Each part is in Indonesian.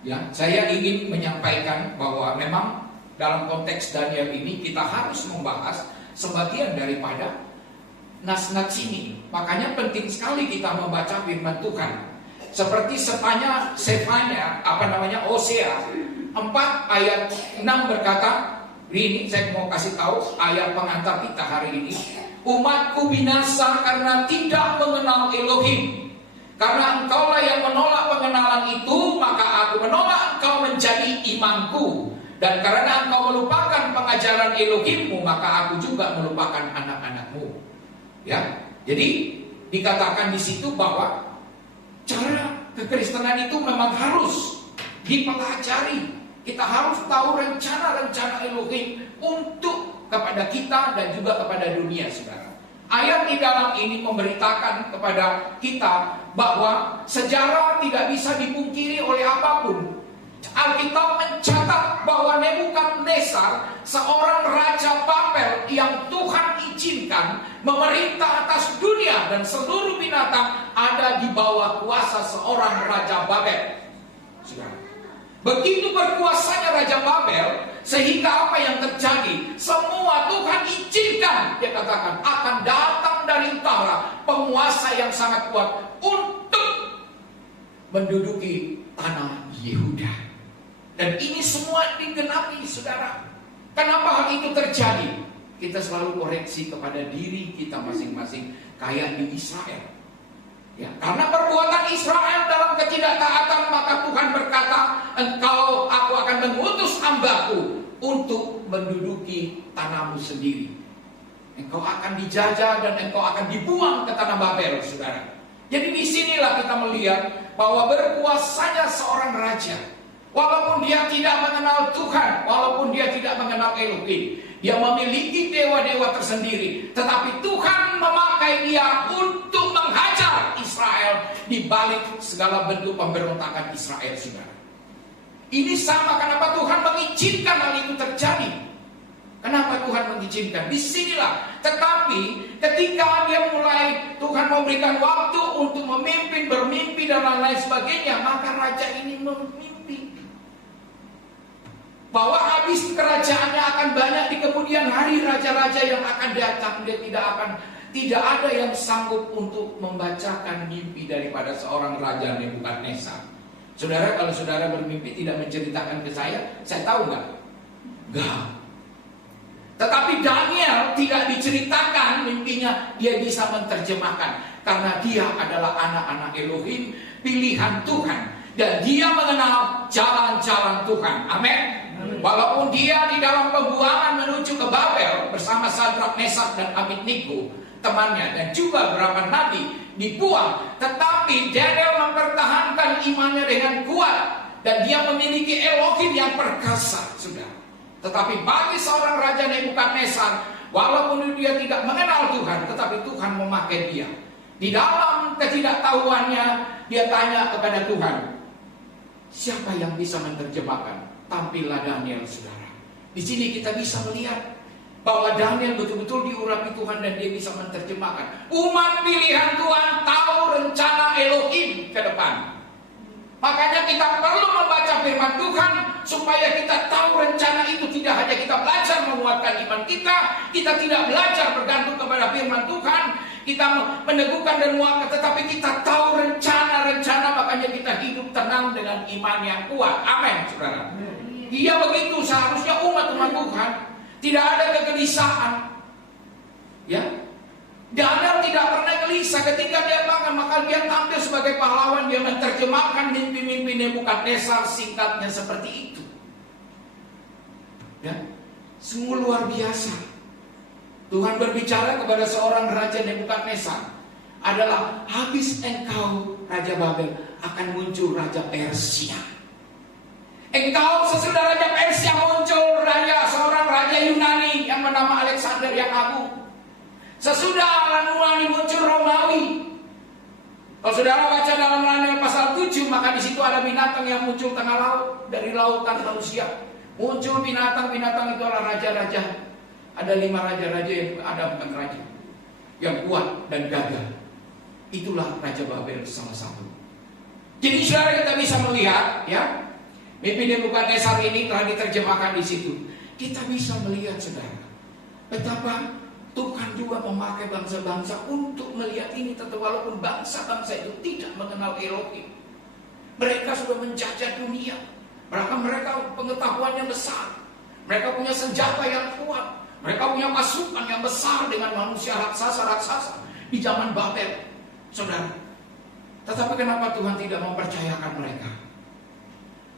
Ya, saya ingin menyampaikan bahwa memang dalam konteks Daniel ini kita harus membahas sebagian daripada nas-nas ini. Makanya penting sekali kita membaca firman Tuhan. Seperti Sefanya, Hosea 4 ayat 6 berkata, ini saya mau kasih tahu ayat pengantar kita hari ini. Umatku binasa karena tidak mengenal Elohim. Karena engkaulah yang menolak pengenalan itu, maka aku menolak engkau menjadi imamku. Dan karena engkau melupakan pengajaran Elohimmu, maka aku juga melupakan anak-anakmu. Ya, jadi dikatakan di situ bahwa cara kekristenan itu memang harus dipelajari. Kita harus tahu rencana-rencana Elohim untuk kepada kita dan juga kepada dunia, saudara. Ayat di dalam ini memberitakan kepada kita bahwa sejarah tidak bisa dipungkiri oleh apapun. Alkitab mencatat bahwa Nebukadnezar, seorang raja Babel yang Tuhan izinkan memerintah atas dunia dan seluruh binatang, ada di bawah kuasa seorang raja Babel. Begitu berkuasanya raja Babel, sehingga apa yang terjadi? Semua Tuhan izinkan, dia katakan, akan datang dari utara penguasa yang sangat kuat untuk menduduki tanah Yehuda. Dan ini semua digenapi, saudara. Kenapa hal itu terjadi? Kita selalu koreksi kepada diri kita masing-masing, kayak di Israel. Ya, karena perbuatan Israel dalam ketidaktaatan, maka Tuhan berkata, aku akan mengutus hambaku untuk menduduki tanahmu sendiri. Engkau akan dijajah dan engkau akan dibuang ke tanah Babel, saudara. Jadi disinilah kita melihat bahwa berkuasanya seorang raja. Walaupun dia tidak mengenal Tuhan, walaupun dia tidak mengenal Elohim, dia memiliki dewa-dewa tersendiri, tetapi Tuhan memakai dia untuk menghajar Israel di balik segala bentuk pemberontakan Israel, saudara. Ini sama kenapa Tuhan mengizinkan hal itu terjadi. Kenapa Tuhan mengizinkan? Disinilah. Tetapi ketika dia mulai, Tuhan memberikan waktu untuk memimpin, bermimpi dan lain-lain sebagainya, maka raja ini memimpi bahwa habis kerajaannya akan banyak di kemudian hari, raja-raja yang akan datang. Dia tidak ada yang sanggup untuk membacakan mimpi daripada seorang raja Nebukadnezar. Saudara, kalau saudara bermimpi tidak menceritakan ke saya tahu nggak? Nggak. Tetapi Daniel tidak diceritakan mimpinya, dia bisa menerjemahkan karena dia adalah anak-anak Elohim, pilihan Tuhan, dan dia mengenal jalan-jalan Tuhan. Amin. Walaupun dia di dalam pembuangan menuju ke Babel bersama Sadrak, Mesak dan Abednego, temannya, dan juga beberapa nabi dibuang, tetapi Daniel mempertahankan imannya dengan kuat dan dia memiliki Elohim yang perkasa, sudah. Tetapi bagi seorang raja Nebukadnezar, walaupun dia tidak mengenal Tuhan, tetapi Tuhan memakai dia. Di dalam ketidaktahuannya, dia tanya kepada Tuhan, siapa yang bisa menerjemahkan? Tampillah Daniel, saudara. Di sini kita bisa melihat bahwa Daniel betul-betul diurapi Tuhan dan dia bisa menerjemahkan. Umat pilihan Tuhan tahu rencana Elohim ke depan. Makanya kita perlu membaca firman Tuhan supaya kita tahu rencana itu. Tidak hanya kita belajar menguatkan iman kita tidak belajar bergantung kepada firman Tuhan, kita meneguhkan dan menguatkan, tetapi kita tahu rencana-rencana, makanya kita hidup tenang dengan iman yang kuat. Amin, saudara. Iya begitu seharusnya umat-umat Tuhan. Tidak ada kegelisahan. Ya, Daniel tidak pernah gelisah ketika dia bangun, maka dia tampil sebagai pahlawan. Dia menerjemahkan mimpi-mimpi Nebukadnezar, singkatnya seperti itu. Ya, sungguh luar biasa. Tuhan berbicara kepada seorang raja Nebukadnezar adalah, habis engkau Raja Babel akan muncul Raja Persia. Engkau sesudah Raja Persia muncul seorang raja Yunani yang bernama Alexander yang agung. Sesudah Yunani muncul Romawi. Kalau saudara baca dalam Daniel pasal 7, maka di situ ada binatang yang muncul tengah laut dari lautan manusia. Muncul binatang-binatang itu adalah raja-raja. Ada 5 raja-raja yang ada 4 raja yang kuat dan gagah. Itulah Raja Babel salah satu. Jadi saudara kita bisa melihat, ya, Mimpi Nebukadnezar ini telah diterjemahkan di situ. Kita bisa melihat, saudara, betapa Tuhan juga memakai bangsa-bangsa untuk melihat ini. Tentu walaupun bangsa-bangsa itu tidak mengenal Elohim, mereka sudah menjajah dunia. Mereka pengetahuannya besar, mereka punya senjata yang kuat, mereka punya pasukan yang besar dengan manusia raksasa-raksasa di zaman Babel, saudara. Tetapi kenapa Tuhan tidak mempercayakan mereka?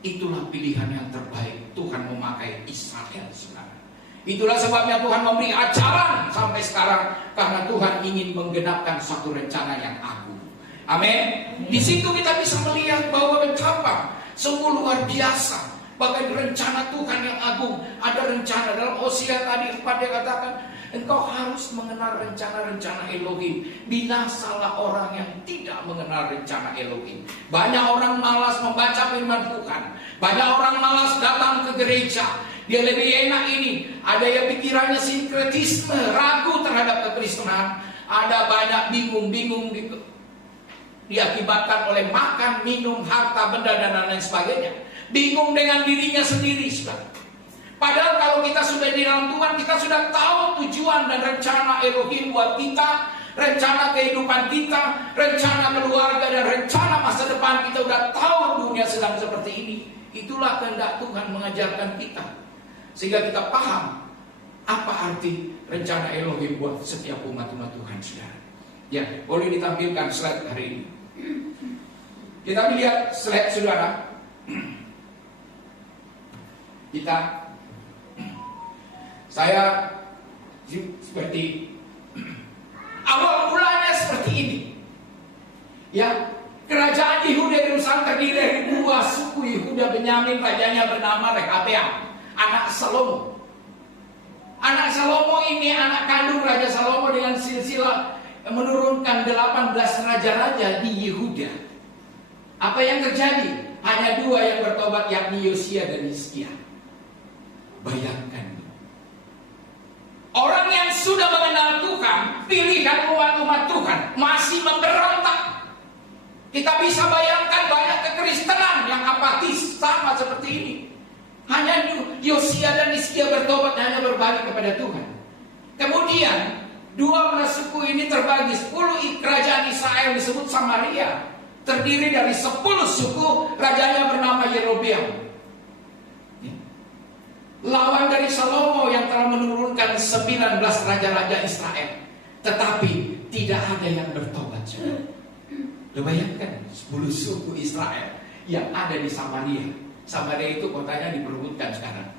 Itulah pilihan yang terbaik. Tuhan memakai Israel, saudara. Itulah sebabnya Tuhan memberi ajaran sampai sekarang, karena Tuhan ingin menggenapkan satu rencana yang agung. Amin. Di situ kita bisa melihat bahwa betapa sungguh luar biasa bagai rencana Tuhan yang agung. Ada rencana dalam Hosea tadi 4 dia katakan, engkau harus mengenal rencana-rencana Elohim. Binasalah orang yang tidak mengenal rencana Elohim. Banyak orang malas membaca firman Tuhan. Banyak orang malas datang ke gereja. Dia lebih enak ini. Ada yang pikirannya sinkretisme, ragu terhadap kekristenan. Ada banyak bingung-bingung diakibatkan oleh makan, minum, harta, benda, dan lain sebagainya. Bingung dengan dirinya sendiri, saudara. Padahal kalau kita sudah di dalam Tuhan, kita sudah tahu tujuan dan rencana Elohim buat kita, rencana kehidupan kita, rencana keluarga, dan rencana masa depan. Kita sudah tahu dunia sedang seperti ini. Itulah kehendak Tuhan mengajarkan kita, sehingga kita paham apa arti rencana Elohim buat setiap umat-umat Tuhan, saudara. Ya, boleh ditampilkan slide hari ini. Kita lihat slide, saudara. Saya seperti awal mulanya seperti ini. Ya, kerajaan Yehuda Yerusalem terdiri dari 2 suku Yehuda Benyamin. Rajanya bernama Rehabeam, anak Salomo. Anak Salomo ini anak kandung Raja Salomo dengan silsilah menurunkan 18 raja-raja di Yehuda. Apa yang terjadi? Hanya 2 yang bertobat, yakni Yosia dan Hizkia. Bayangkan, orang yang sudah mengenal Tuhan, pilihan umat-umat Tuhan masih memberontak. Kita bisa bayangkan banyak kekristenan yang apatis sama seperti ini. Hanya Yosia dan Hizkia bertobat, hanya berbalik kepada Tuhan. Kemudian 12 suku ini terbagi. 10 kerajaan Israel disebut Samaria, terdiri dari 10 suku. Rajanya bernama Yerobeam, lawan dari Salomo yang telah menurunkan 19 raja-raja Israel. Tetapi tidak ada yang bertobat, saudara. Bayangkan 10 suku Israel yang ada di Samaria. Samaria itu kotanya diperebutkan sekarang,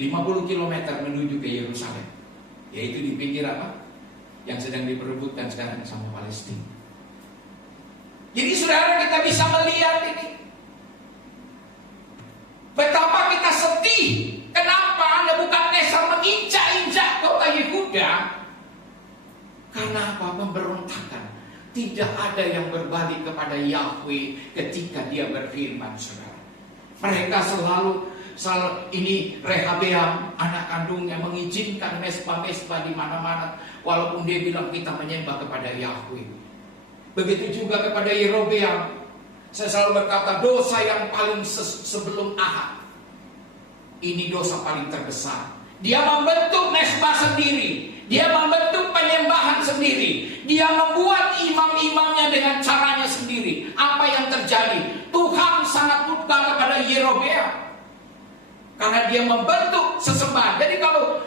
50 km menuju ke Yerusalem, yaitu di pinggir apa? Yang sedang diperebutkan sekarang sama Palestina. Jadi saudara, kita bisa melihat ini, betapa kita sedih. Kenapa Nebukadnezar menginjak-injak kota Yehuda? Karena apa? Pemberontakan. Tidak ada yang berbalik kepada Yahweh ketika dia berfirman, saudara. Mereka selalu ini Rehabeam, anak kandungnya, mengizinkan mesbah-mesbah di mana-mana, walaupun dia bilang kita menyembah kepada Yahweh. Begitu juga kepada Yerobeam. Saya selalu berkata, dosa yang paling sebelum Ahab, ini dosa paling terbesar. Dia membentuk mesbah sendiri, dia membentuk penyembahan sendiri, dia membuat imam-imamnya dengan caranya sendiri. Apa yang terjadi? Tuhan sangat murka kepada Yerobeam karena dia membentuk sesembahan. Jadi kalau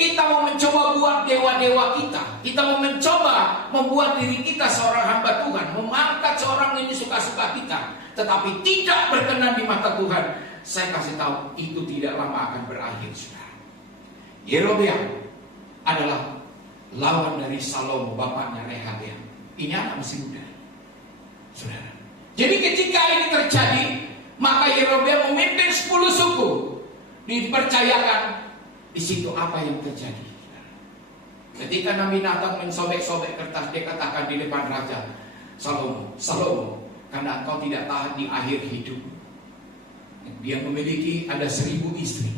kita mau mencoba buat dewa-dewa kita mau mencoba membuat diri kita seorang hamba Tuhan, mengangkat seorang ini suka-suka kita, tetapi tidak berkenan di mata Tuhan, saya kasih tahu, itu tidak lama akan berakhir, saudara. Yerobeam adalah lawan dari Salomo, bapaknya Rehabeam. Ini anak masih muda, saudara. Jadi ketika ini terjadi, maka Yerobeam memimpin 10 suku. Dipercayakan. Di situ apa yang terjadi? Ketika Nabi Nathan mensobek-sobek kertas, dia katakan di depan Raja Salomo, Salomo, karena engkau tidak tahan di akhir hidup. Dia memiliki ada 1000 istri,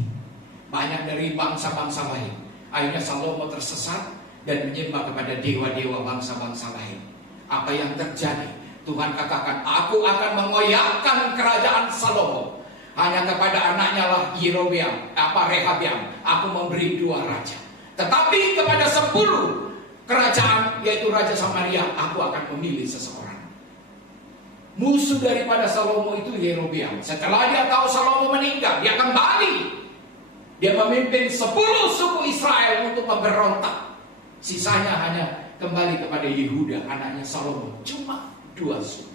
banyak dari bangsa-bangsa lain. Akhirnya Salomo tersesat dan menyembah kepada dewa-dewa bangsa-bangsa lain. Apa yang terjadi? Tuhan katakan, aku akan mengoyakkan kerajaan Salomo. Hanya kepada anaknya lah Rehabiam, aku memberi 2 raja. Tetapi kepada 10 kerajaan, yaitu Raja Samaria, aku akan memilih seseorang. Musuh daripada Salomo itu Yerobeam. Setelah dia tahu Salomo meninggal, dia kembali. Dia memimpin 10 suku Israel untuk memberontak. Sisanya hanya kembali kepada Yehuda, anaknya Salomo. Cuma 2 suku.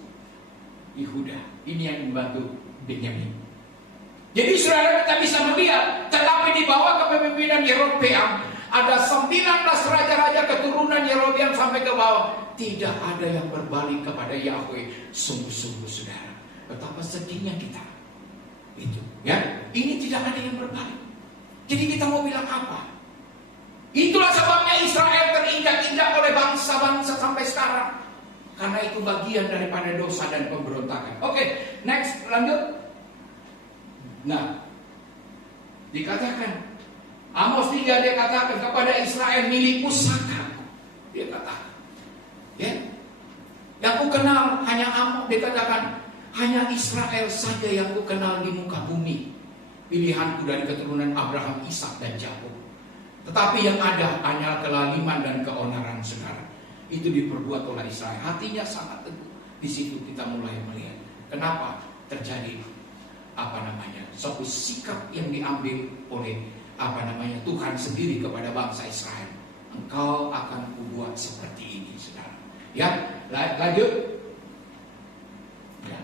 Yehuda, ini yang membantu Benyamin. Jadi saudara, kita bisa melihat, tetapi di bawah kepemimpinan Yerobeam ada 19 raja-raja keturunan Yerobeam sampai ke bawah. Tidak ada yang berbalik kepada Yahweh. Sungguh-sungguh saudara, betapa sedihnya kita. Itu, ya, ini tidak ada yang berbalik. Jadi kita mau bilang apa? Itulah sebabnya Israel terinjak-injak oleh bangsa-bangsa sampai sekarang. Karena itu bagian daripada dosa dan pemberontakan. Oke, next, lanjut. Nah, dikatakan Amos 3, dia katakan kepada Israel, milik pusaka. Dia katakan, ya, yang ku kenal hanya Amos. Dia katakan, hanya Israel saja yang ku kenal di muka bumi. Pilihanku dari keturunan Abraham, Ishak dan Yakub. Tetapi yang ada hanya kelaliman dan keonaran saudara. Itu diperbuat oleh Israel. Hatinya sangat teguh. Di situ kita mulai melihat kenapa terjadi suatu sikap yang diambil oleh Tuhan sendiri kepada bangsa Israel. Engkau akan kubuat seperti ini, saudara. Ya, lanjut. Ya.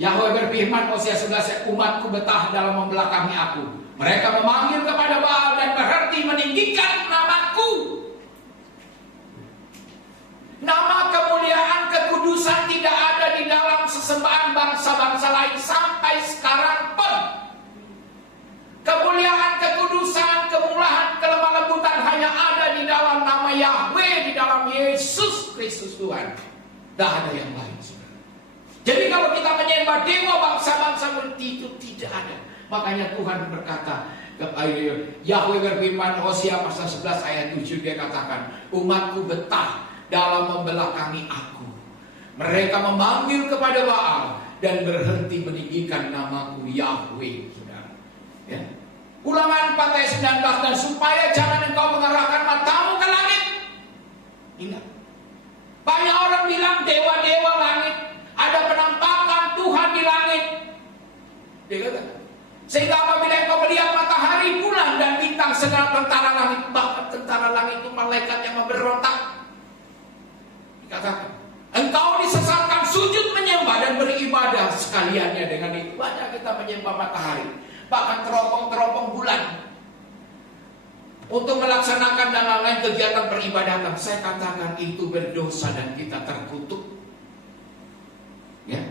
Yahweh berfirman, Hosea 11, umatku betah dalam membelakangi aku. Mereka memanggil kepada Baal dan berhenti meninggikan namaku. Nama kemuliaan kekudusan tidak ada di dalam sesembahan bangsa-bangsa lain sampai sekarang pun. Kemuliaan kekudusan, kemurahan, kelemah lembutan hanya ada di dalam nama Yahweh, di dalam Yesus Kristus Tuhan. Tidak ada yang lain, saudara. Jadi kalau kita menyembah dewa bangsa-bangsa itu tidak ada. Makanya Tuhan berkata, Yahweh berfirman, Hosea pasal 11 ayat 7, dia katakan, umatku betah dalam membelakangi aku. Mereka memanggil kepada Baal dan berhenti meninggikan namaku Yahweh, saudara. Ya. Ulangan 4 ayat 19, dan supaya jangan engkau mengarahkan matamu ke langit. Ingat, banyak orang bilang dewa-dewa langit, ada penampakan Tuhan di langit. Dia katakan, sehingga apabila engkau melihat matahari, bulan dan bintang segala tentara langit, bahkan tentara langit itu malaikat yang memberontak. Dikatakan, engkau disesatkan sujud menyembah dan beribadah sekaliannya dengan itu. Banyak kita menyembah matahari, bahkan teropong-teropong bulan untuk melaksanakan dan lain-lain kegiatan peribadatan. Saya katakan itu berdosa dan kita terkutuk. Ya.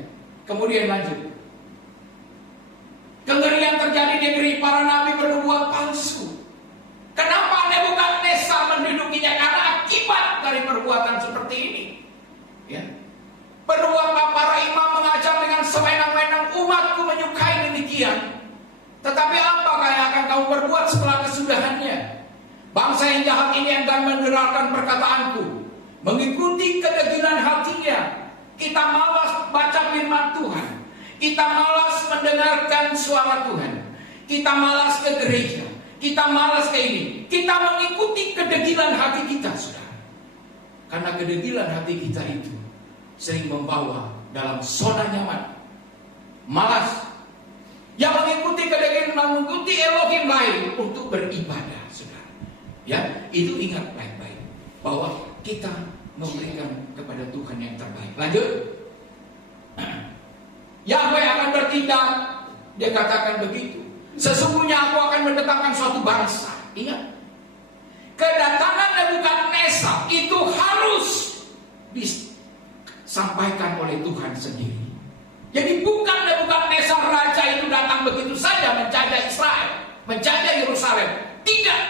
Kemudian lanjut. Kengerian terjadi di negeri para nabi bernubuat palsu. Kenapa Nebukadnezar mendudukinya? Karena akibat dari perbuatan seperti ini. Ya. Bernubuatlah para imam mengajar dengan sewenang-wenang, umatku menyukai demikian. Tetapi apakah yang akan kamu berbuat setelah kesudahannya? Bangsa yang jahat ini akan mendengarkan perkataanku, mengikuti kedegilan hatinya. Kita malas baca firman Tuhan, kita malas mendengarkan suara Tuhan, kita malas ke gereja, kita malas ke ini, kita mengikuti kedegilan hati kita, saudara. Karena kedegilan hati kita itu sering membawa dalam zona nyaman, malas, yang mengikuti kedegilan, mengikuti Elohim lain untuk beribadah, saudara. Ya, itu ingat baik-baik bahwa kita memberikan kepada Tuhan yang terbaik. Lanjut. Yahweh akan bertindak. Dia katakan begitu. Sesungguhnya aku akan mendatangkan suatu bangsa. Ingat, kedatangan Nebukadnezar itu harus disampaikan oleh Tuhan sendiri. Jadi bukan Nebukadnezar raja itu datang begitu saja menjajah Israel, menjajah Yerusalem. Tidak.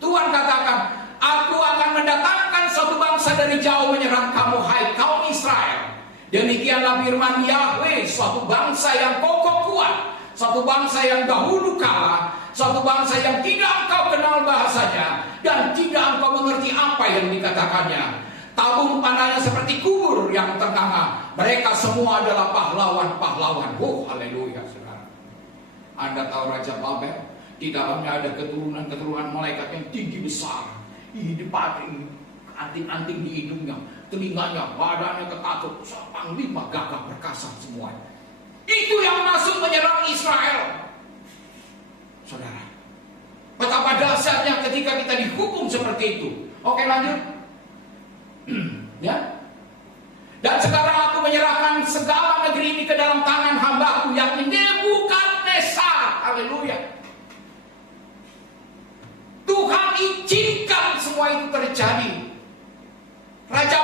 Tuhan katakan, aku akan mendatangkan suatu bangsa dari jauh menyerang kamu, hai kaum Israel. Demikianlah firman Yahweh, suatu bangsa yang kokoh kuat, suatu bangsa yang dahulu kala, suatu bangsa yang tidak engkau kenal bahasanya dan tidak engkau mengerti apa yang dikatakannya. tabung panahnya seperti kubur yang ternganga. Mereka semua adalah pahlawan-pahlawan. Oh, haleluya, saudara. Anda tahu Raja Babel? Di dalamnya ada keturunan-keturunan malaikat yang tinggi besar. Ini dipakai anting-anting di hidungnya, telinganya, badannya kekatut, panglima gagah perkasa semuanya. Itu yang masuk menyerang Israel. Saudara, betapa dahsyatnya ketika kita dihukum seperti itu. Oke, lanjut. Ya. Dan sekarang aku menyerahkan segala negeri ini ke dalam tangan hambaku, yakni Nebukadnezar. Haleluya. Tuhan izinkan semua itu terjadi. Raja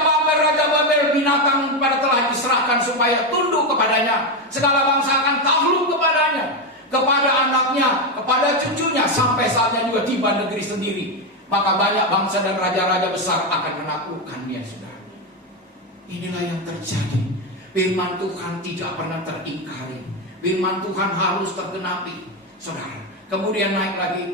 Babel binatang pada telah diserahkan supaya tunduk kepadanya. Segala bangsa akan takluk kepadanya, kepada anaknya, kepada cucunya, sampai saatnya juga tiba negeri sendiri. Maka banyak bangsa dan raja-raja besar akan menaklukkannya, saudara. Inilah yang terjadi. Firman Tuhan tidak pernah teringkari. Firman Tuhan harus tergenapi, saudara. Kemudian naik lagi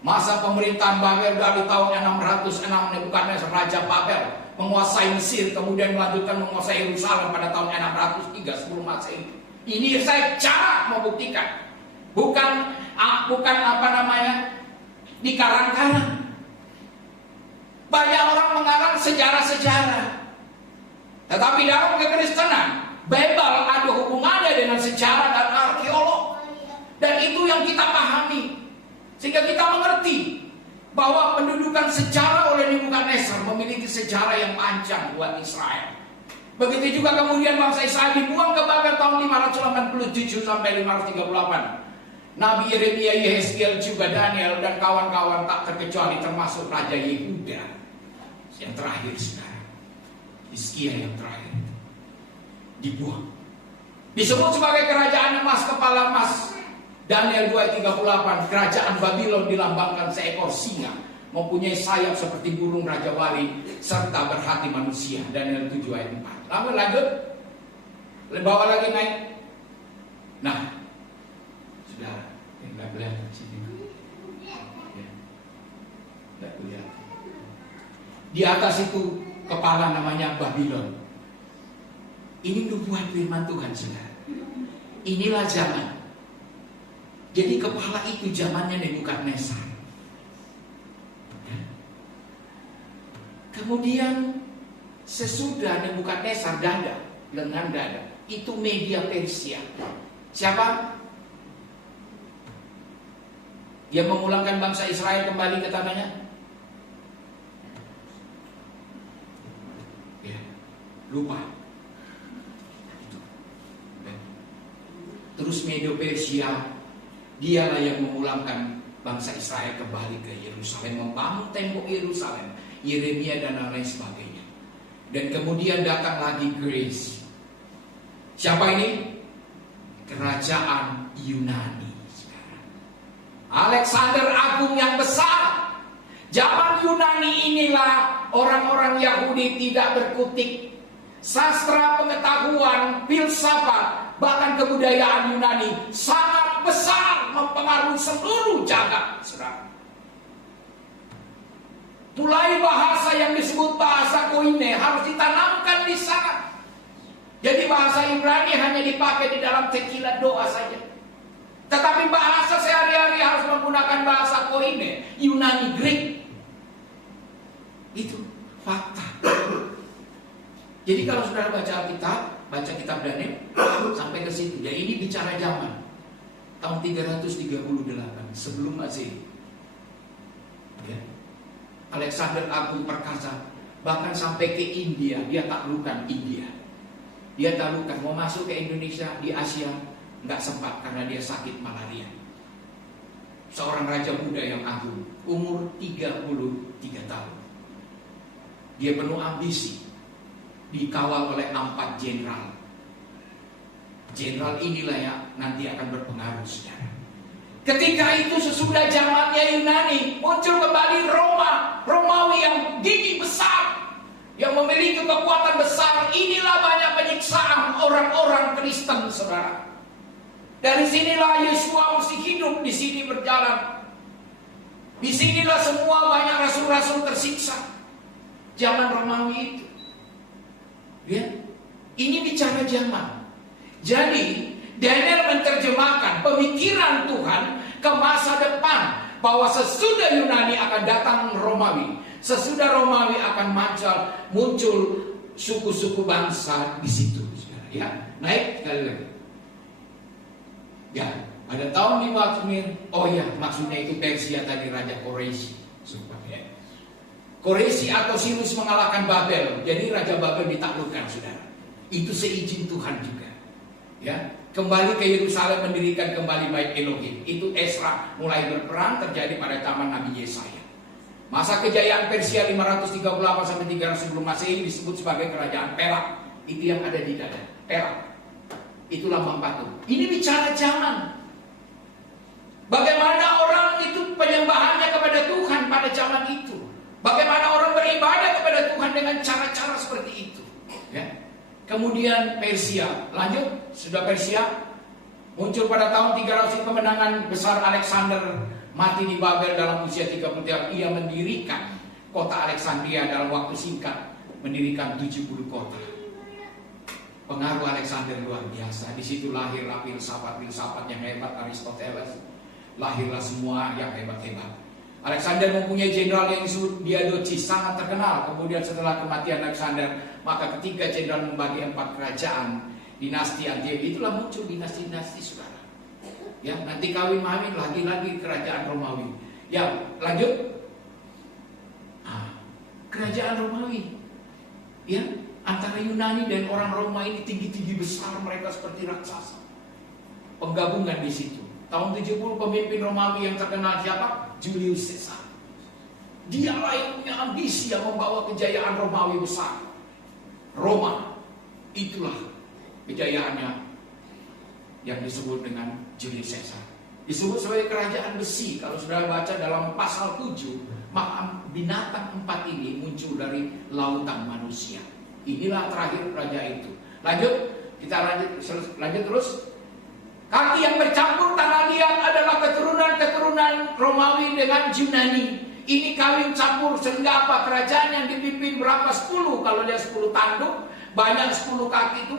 masa pemerintahan Babel dari tahun 606. Nebukadnezar Raja Babel menguasai Mesir, kemudian melanjutkan menguasai Yerusalem pada tahun 603 sebelum Masehi. Ini saya cara membuktikan, bukan dikarang-karang. Banyak orang mengarang sejarah-sejarah, tetapi dalam kekristenan Babel ada hubungannya dengan sejarah dan arkeolog, dan itu yang kita pahami sehingga kita mengerti bahwa pendudukan sejarah oleh Nebukadnezar memiliki sejarah yang panjang buat Israel. Begitu juga kemudian bangsa Israel dibuang ke Babel tahun 587 sampai 538. Nabi Yeremia, Yehezkiel, juga Daniel dan kawan-kawan tak terkecuali, termasuk Raja Yehuda yang terakhir sekarang, Hizkia yang terakhir, dibuang. Disebut sebagai kerajaan emas, kepala emas. Daniel 2:38, kerajaan Babylon dilambangkan seekor singa, mempunyai sayap seperti burung Raja Wali, serta berhati manusia. Daniel 7:4. Lalu lanjut, bawa lagi naik. Nah, saudara, nggak kelihatan sini. Nggak kelihatan. Di atas itu kepala namanya Babylon. Ini nubuat firman Tuhan, saudara. Inilah zaman. Jadi kepala itu zamannya Nebukadnezar. Kemudian sesudah Nebukadnezar lengan dada, itu Media Persia. Siapa? Dia memulangkan bangsa Israel kembali ke tanahnya. Ya, lupa. Terus Media Persia, dialah yang memulangkan bangsa Israel kembali ke Yerusalem, membangun tembok Yerusalem, Yeremia dan lain sebagainya. Dan kemudian datang lagi Greece. Siapa ini? Kerajaan Yunani. Alexander Agung yang besar. Zaman Yunani inilah orang-orang Yahudi tidak berkutik. Sastra pengetahuan, filsafat, bahkan kebudayaan Yunani sangat besar mempengaruhi seluruh jagat, saudara. Mulai bahasa yang disebut bahasa Koine harus ditanamkan di sana. Jadi bahasa Ibrani hanya dipakai di dalam tekilat doa saja. Tetapi bahasa sehari-hari harus menggunakan bahasa Koine, Yunani, Greek. Itu fakta. Jadi kalau saudara baca kitab Daniel sampai ke situ, ya ini bicara zaman tahun 338 sebelum Masehi. Ya. Alexander Agung perkasa, bahkan sampai ke India, dia taklukkan India. Dia taklukkan, mau masuk ke Indonesia, di Asia nggak sempat karena dia sakit malaria. Seorang raja muda yang agung, umur 33 tahun. Dia penuh ambisi, dikawal oleh 4 jenderal. Jenderal inilah yang nanti akan berpengaruh, saudara. Ketika itu sesudah zamannya Yunani, muncul kembali Romawi yang gigi besar, yang memiliki kekuatan besar. Inilah banyak penyiksaan orang-orang Kristen, saudara. Dari sinilah Yesua mesti hidup di sini berjalan. Di sinilah semua banyak rasul-rasul tersiksa. Zaman Romawi itu. Ya, ini bicara zaman. Jadi Daniel menerjemahkan pemikiran Tuhan ke masa depan, bahwa sesudah Yunani akan datang Romawi, sesudah Romawi akan muncul suku-suku bangsa di situ. Ya, naik sekali lagi. Ya, pada tahun 5 oh ya, maksudnya itu Persia tadi, Raja Koreshi. Koreshi atau Sirus mengalahkan Babel, jadi Raja Babel ditaklukkan, saudara. Itu seizin Tuhan juga. Ya, kembali ke Yerusalem, mendirikan kembali bait Elohim. Itu Esra mulai berperang, terjadi pada zaman Nabi Yesaya. Masa kejayaan Persia 538 sampai 300 sebelum Masehi disebut sebagai kerajaan Perak. Itu yang ada di dada, Perak. Itulah lambang patung. Ini bicara zaman. Bagaimana orang itu penyembahannya kepada Tuhan pada zaman itu. Bagaimana orang beribadah kepada Tuhan dengan cara-cara seperti itu. Ya. Kemudian Persia, lanjut, sudah Persia muncul pada tahun 300 kemenangan besar Alexander mati di Babel dalam usia 30 tahun. Ia mendirikan kota Alexandria dalam waktu singkat, mendirikan 70 kota. Pengaruh Alexander luar biasa. Di situ lahirlah filsafat-filsafat yang hebat, Aristoteles. Lahirlah semua yang hebat-hebat. Alexander mempunyai jenderal yang disebut Diadochus, sangat terkenal. Kemudian setelah kematian Alexander, maka ketiga jenderal membagi 4 kerajaan dinasti Antiochia. Itulah muncul dinasti-dinasti, saudara. Ya, nanti kawin mawin lagi-lagi kerajaan Romawi. Ya, lanjut. Kerajaan Romawi. Ya, antara Yunani dan orang Roma ini tinggi-tinggi besar, mereka seperti raksasa. Penggabungan di situ. Tahun 70 pemimpin Romawi yang terkenal siapa? Julius Caesar. Dialah yang punya ambisi yang membawa kejayaan Romawi besar. Roma, itulah kejayaannya yang disebut dengan Julius Caesar. Disebut sebagai kerajaan besi. Kalau sudah baca dalam pasal 7, maka binatang 4 ini muncul dari lautan manusia. Inilah terakhir raja itu. Lanjut, kita lanjut terus. Kaki yang bercampur tanah liat adalah keturunan Romawi dengan Yunani. Ini kawin campur sehingga apa? Kerajaan yang dipimpin berapa? 10. Kalau dia 10 tanduk, banyak 10 kaki itu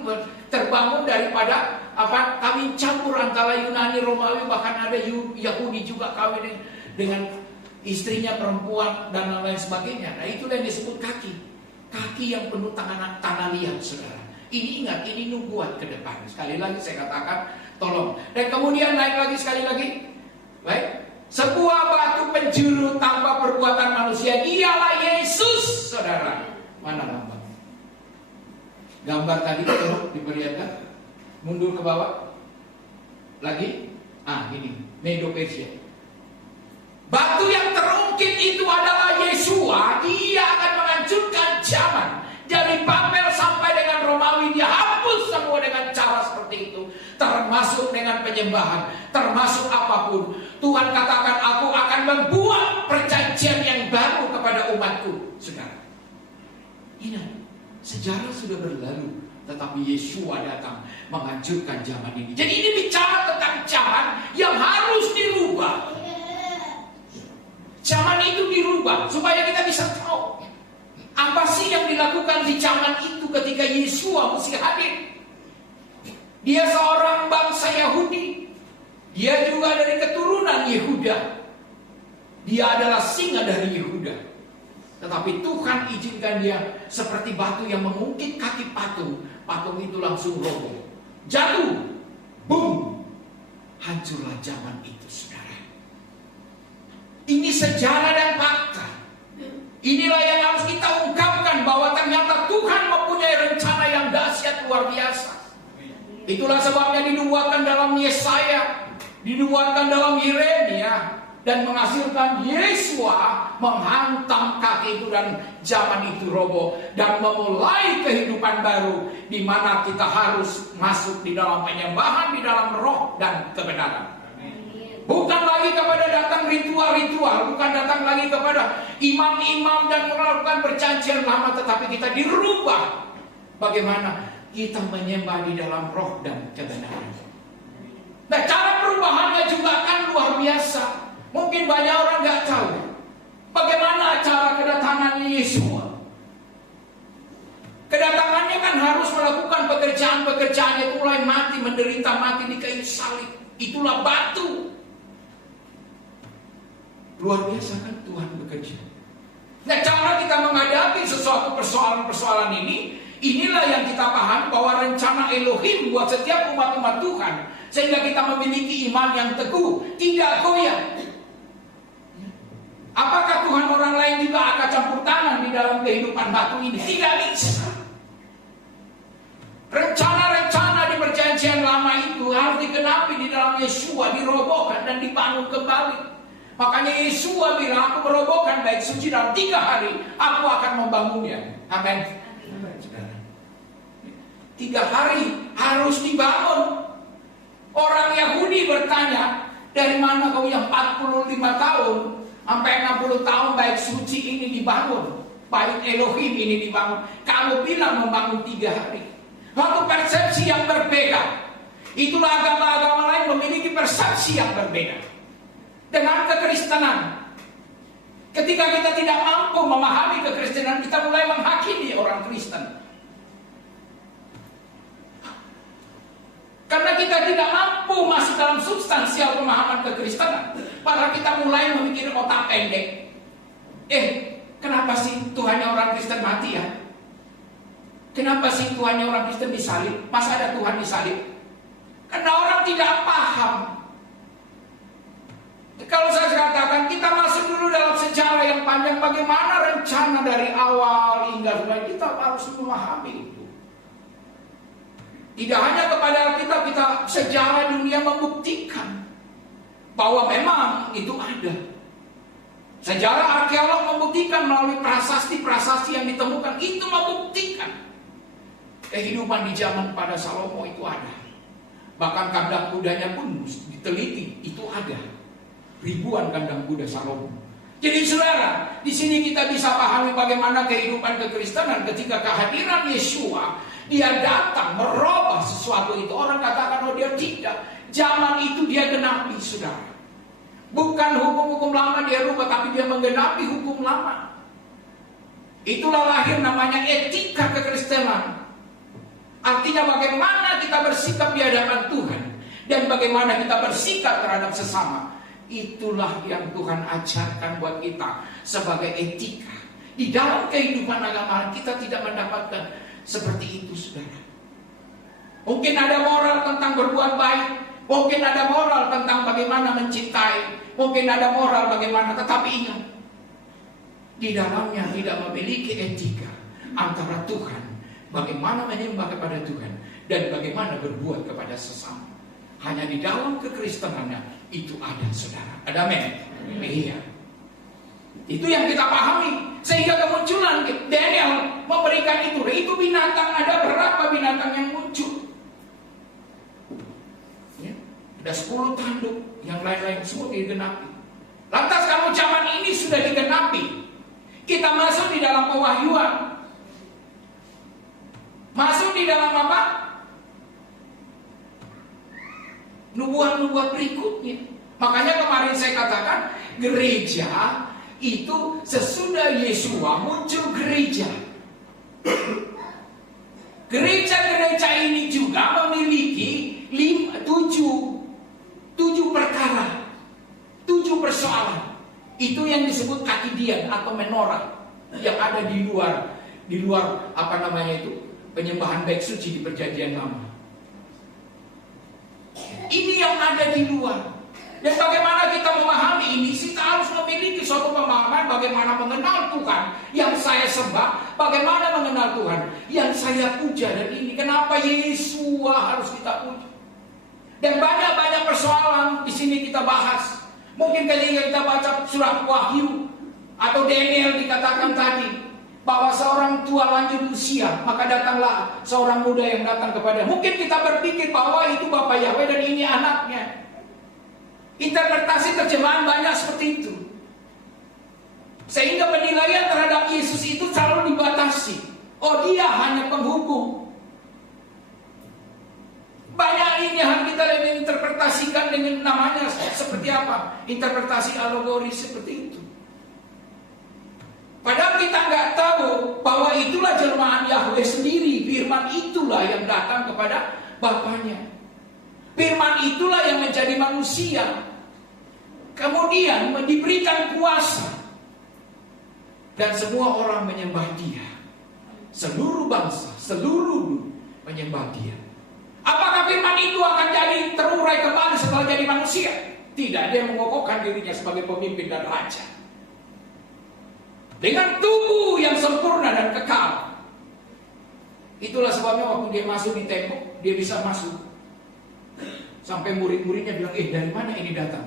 terbangun daripada apa? Kawin campur antara Yunani, Romawi, bahkan ada Yahudi juga kawin dengan istrinya perempuan dan lain sebagainya. Nah, itulah yang disebut kaki. Kaki yang penuh tanah liat, saudara. Ini ingat, ini nubuat ke depan. Sekali lagi saya katakan, tolong. Dan kemudian naik lagi sekali lagi. Baik. Sebuah batu penjuru tanpa perbuatan manusia, dialah Yesus, saudara. Mana lambang? Gambar tadi tolong diperlihatkan. Mundur ke bawah. Lagi. Ini Medo Persia. Batu yang terungkit itu adalah Yesua. Dia akan menghancurkan zaman. Dari Babel sampai dengan Romawi, dia hapus semua dengan cara seperti itu. Termasuk dengan penyembahan, termasuk apapun. Tuhan katakan, aku akan membuat perjanjian yang baru kepada umatku. Saudara, ingat, sejarah sudah berlalu, tetapi Yesua datang menghancurkan zaman ini. Jadi ini bicara tentang zaman yang harus dirubah. Zaman itu dirubah supaya kita bisa tahu apa sih yang dilakukan di zaman itu ketika Yesua mesti hadir. Dia seorang bangsa Yahudi. Dia juga dari keturunan Yehuda. Dia adalah singa dari Yehuda. Tetapi Tuhan izinkan dia seperti batu yang mengungkit kaki patung. Patung itu langsung roboh. Jatuh. Boom. Hancurlah zaman itu, saudara. Ini sejarah dan fakta. Inilah yang harus kita ungkapkan, bahwa ternyata Tuhan mempunyai rencana yang dahsyat luar biasa. Itulah sebabnya dinubuatkan dalam Yesaya, dinubuatkan dalam Yeremia, dan menghasilkan Yesua menghantam kaki itu dan zaman itu roboh dan memulai kehidupan baru di mana kita harus masuk di dalam penyembahan, di dalam roh dan kebenaran. Bukan lagi kepada datang ritual-ritual, bukan datang lagi kepada imam-imam dan melakukan perjanjian lama, tetapi kita dirubah. Bagaimana kita menyembah di dalam roh dan kebenaran. Nah, cara perubahannya juga kan luar biasa. Mungkin banyak orang nggak tahu bagaimana cara kedatangan Yesus. Kedatangannya kan pekerjaan-pekerjaannya itu mulai mati, menderita mati di kayu salib. Itulah batu. Luar biasa kan Tuhan bekerja. Nah, cara kita menghadapi sesuatu persoalan-persoalan ini, inilah yang kita paham bahwa rencana Elohim buat setiap umat-umat Tuhan, sehingga kita memiliki iman yang teguh, tidak goyah. Apakah Tuhan orang lain juga akan campur tangan di dalam kehidupan batu ini? Tidak bisa. Rencana-rencana di perjanjian lama itu harus digenapi di dalam Yesua, dirobohkan dan dibangun kembali. Makanya Yesua bilang, aku merobohkan bait suci dalam 3 hari, aku akan membangunnya. Amin. 3 hari harus dibangun. Orang Yahudi bertanya, dari mana kau yang 45 tahun sampai 60 tahun bait suci ini dibangun, bait Elohim ini dibangun, kamu bilang membangun 3 hari. Waktu persepsi yang berbeda. Itulah agama-agama lain memiliki persepsi yang berbeda dengan kekristenan. Ketika kita tidak mampu memahami kekristenan, kita mulai menghakimi orang Kristen. Karena kita tidak mampu masuk dalam substansial pemahaman kekristenan, maka kita mulai memikir otak pendek. Kenapa sih Tuhannya orang Kristen mati ya? Kenapa sih Tuhannya orang Kristen disalib? Masa ada Tuhan disalib? Karena orang tidak paham. Kalau saya katakan, kita masuk dulu dalam sejarah yang panjang, bagaimana rencana dari awal hingga selesai, kita harus memahami itu. Tidak hanya kepada Alkitab, kita sejarah dunia membuktikan bahwa memang itu ada. Sejarah arkeolog membuktikan melalui prasasti-prasasti yang ditemukan, itu membuktikan kehidupan di zaman pada Salomo itu ada. Bahkan kandang kudanya pun diteliti, itu ada. Ribuan kandang kuda Salomo. Jadi saudara, di sini kita bisa pahami bagaimana kehidupan kekristenan ketika kehadiran Yesua, dia datang merubah sesuatu itu. Orang katakan, oh dia tidak. Zaman itu dia genapi, saudara. Bukan hukum-hukum lama dia rubah, tapi dia menggenapi hukum lama. Itulah lahir namanya etika kekristenan. Artinya bagaimana kita bersikap di hadapan Tuhan, dan bagaimana kita bersikap terhadap sesama. Itulah yang Tuhan ajarkan buat kita sebagai etika. Di dalam kehidupan agama kita tidak mendapatkan seperti itu, saudara. Mungkin ada moral tentang berbuat baik, mungkin ada moral tentang bagaimana mencintai, mungkin ada moral bagaimana, tetapi ingat, di dalamnya tidak memiliki etika antara Tuhan, bagaimana menyembah kepada Tuhan, dan bagaimana berbuat kepada sesama. Hanya di dalam kekristenannya itu ada, saudara. Ada amin? Iya. Itu yang kita pahami. Sehingga kemunculan Daniel memberikan itu. Itu binatang, ada berapa binatang yang muncul? Ya, ada 10 tanduk, yang lain-lain semua digenapi. Lantas kalau zaman ini sudah digenapi, kita masuk di dalam pewahyuan. Masuk di dalam apa? Nubuat-nubuat berikutnya. Makanya kemarin saya katakan, gereja itu sesudah Yesua muncul gereja. Gereja-gereja ini juga memiliki 7 perkara, 7 persoalan. Itu yang disebut kakidian atau menorah yang ada di luar apa namanya itu, penyembahan bait suci di perjanjian lama. Ini yang ada di luar. Dan bagaimana kita memahami ini? Kita harus memiliki suatu pemahaman bagaimana mengenal Tuhan yang saya sembah, bagaimana mengenal Tuhan yang saya puja. Dan ini kenapa Yesua harus kita puja. Dan banyak-banyak persoalan di sini kita bahas. Mungkin ketika kita baca surat Wahyu atau Daniel dikatakan tadi bahwa seorang tua lanjut usia, maka datanglah seorang muda yang datang kepada. Mungkin kita berpikir bahwa itu Bapak Yahweh dan ini anaknya. Interpretasi terjemahan banyak seperti itu. Sehingga penilaian terhadap Yesus itu selalu dibatasi. Oh, dia hanya penghubung. Banyak ini yang kita lebih interpretasikan dengan namanya seperti apa? Interpretasi alegoris seperti itu. Padahal kita nggak tahu bahwa itulah jelmaan Yahweh sendiri. Firman itulah yang datang kepada Bapaknya. Firman itulah yang menjadi manusia. Kemudian diberikan kuasa. Dan semua orang menyembah Dia. Seluruh bangsa, seluruh menyembah Dia. Apakah firman itu akan jadi terurai kembali setelah jadi manusia? Tidak, dia mengokohkan dirinya sebagai pemimpin dan raja. Dengan tubuh yang sempurna dan kekal. Itulah sebabnya waktu dia masuk di tembok, dia bisa masuk. Sampai murid-muridnya bilang, dari mana ini datang?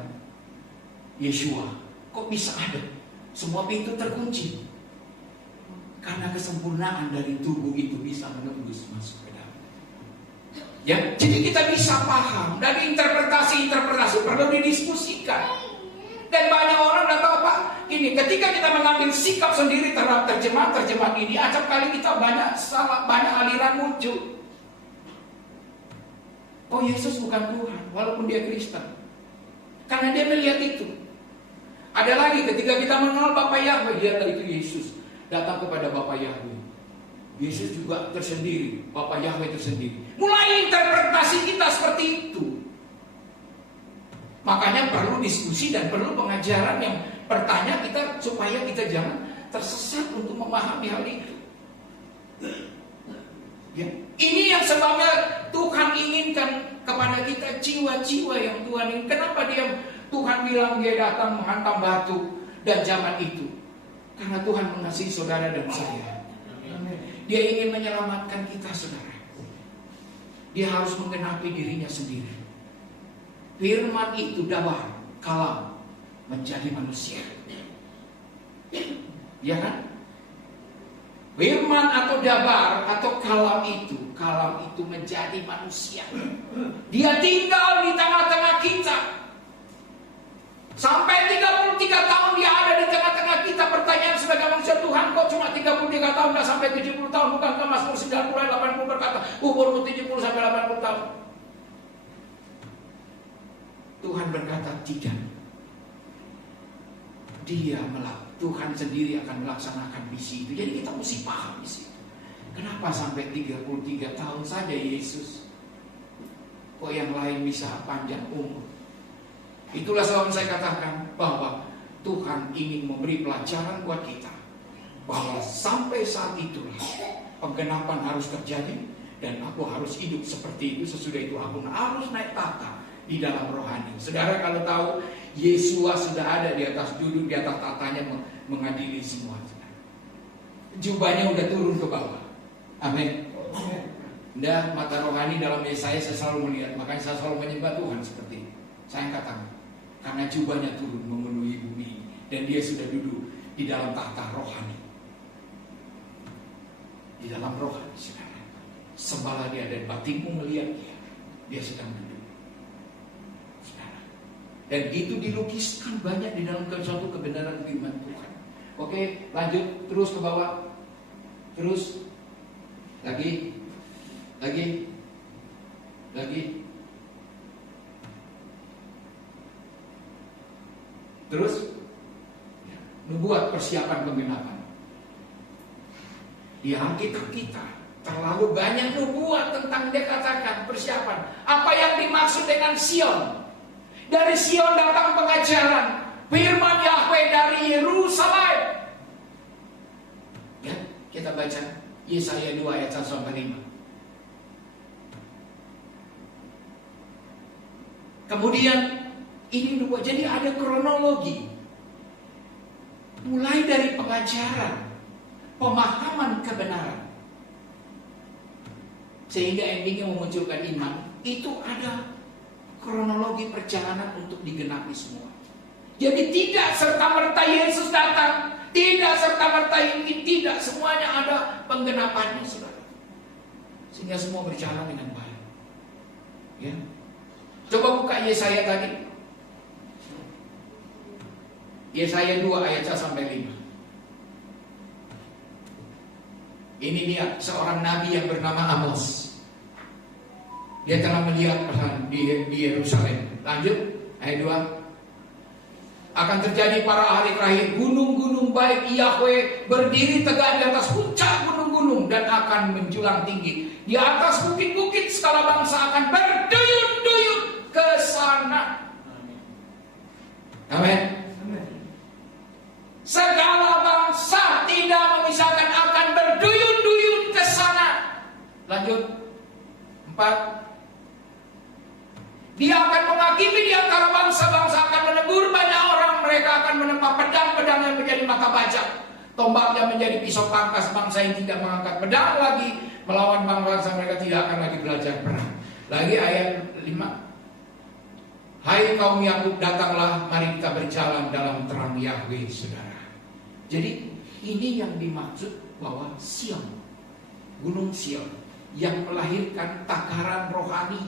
Yeshua, kok bisa ada? Semua pintu terkunci. Karena kesempurnaan dari tubuh itu bisa menembus masuk ke dalam. Ya, jadi kita bisa paham. Dan interpretasi perlu didiskusikan. Dan banyak orang tidak tahu apa. Ini ketika kita mengambil sikap sendiri terhadap terjemahan ini, acap kali kita banyak aliran muncul. Oh, Yesus bukan Tuhan, walaupun dia Kristen. Karena dia melihat itu. Ada lagi ketika kita mengenal Bapa Yahweh, dia tahu itu Yesus datang kepada Bapa Yahweh. Yesus juga tersendiri, Bapa Yahweh tersendiri. Mulai interpretasi kita seperti itu. Makanya perlu diskusi dan perlu pengajaran yang bertanya kita supaya kita jangan tersesat untuk memahami hal itu. Ya. Ini yang sebabnya Tuhan inginkan kepada kita jiwa-jiwa yang Tuhan ingin. Kenapa Tuhan bilang dia datang menghantam batu dan zaman itu? Karena Tuhan mengasihi saudara dan saya. Dia ingin menyelamatkan kita, saudara. Dia harus menggenapi dirinya sendiri. Firman itu dabar, kalam, menjadi manusia. Ya kan? Firman atau dabar atau kalam itu menjadi manusia. Dia tinggal di tengah-tengah kita. Sampai 33 tahun dia ada di tengah-tengah kita. Pertanyaan sebagai manusia, Tuhan kok cuma 33 tahun, tidak sampai 70 tahun. Bukankah Mazmur 90 ayat 80 berkata, umurmu 70 sampai 80 tahun. Tuhan berkata tidak. Tuhan sendiri akan melaksanakan misi itu. Jadi kita mesti paham misi itu. Kenapa sampai 33 tahun saja Yesus? Kok yang lain bisa panjang umur? Itulah sebab saya katakan bahwa Tuhan ingin memberi pelajaran buat kita. Bahwa sampai saat itulah penggenapan harus terjadi. Dan aku harus hidup seperti itu. Sesudah itu aku harus naik tahta di dalam rohani. Saudara kalau tahu Yesus sudah ada di atas, duduk di atas tahtanya mengadili semua. Jubahnya udah turun ke bawah. Amin. Nah, mata rohani dalam Yesaya saya selalu melihat. Makanya saya selalu menyembah Tuhan seperti ini. Saya katakan karena jubahnya turun memenuhi bumi dan dia sudah duduk di dalam tahta rohani. Di dalam rohani, saudara. Sembahlah dia dan batinmu melihat dia sedang duduk. Dan itu dilukiskan banyak di dalam suatu kebenaran firman Tuhan. Oke, lanjut terus ke bawah. Terus lagi. Terus membuat persiapan penggenapan. Di Alkitab kita terlalu banyak nubuat tentang dia katakan persiapan. Apa yang dimaksud dengan Sion? Dari Sion datang pengajaran firman Yahweh dari Yerusalem. Ya, kita baca Yesaya 2 ayat 1-5. Kemudian ini nubuat, jadi ada kronologi. Mulai dari pengajaran, pemahaman kebenaran, sehingga endingnya memunculkan iman. Itu ada kronologi perjalanan untuk digenapi semua. Jadi tidak serta-merta Yesus datang, tidak serta-merta ini, tidak, semuanya ada penggenapannya, saudara. Sehingga semua berjalan dengan baik. Ya. Coba buka Yesaya tadi. Yesaya 2 ayat 1-5. Ini dia seorang nabi yang bernama Amos. Dia telah melihat di Yerusalem. Lanjut ayat 2. Akan terjadi para hari terakhir, gunung-gunung baik Yahweh berdiri tegak di atas puncak gunung-gunung dan akan menjulang tinggi. Di atas bukit-bukit segala bangsa akan berduyun-duyun ke sana. Amin. Segala bangsa tidak memisahkan akan berduyun-duyun ke sana. Lanjut. 4. Dia akan menghakimi di antara bangsa-bangsa, akan menegur banyak orang. Mereka akan menempa pedang-pedang yang menjadi mata bajak, tombaknya menjadi pisau pangkas. Bangsa yang tidak mengangkat pedang lagi melawan bangsa mereka tidak akan lagi belajar perang. Lagi ayat 5. Hai kaum Yakub, datanglah, mari kita berjalan dalam terang Yahweh, saudara. Jadi ini yang dimaksud bahwa Sion, Gunung Sion, yang melahirkan takaran rohani.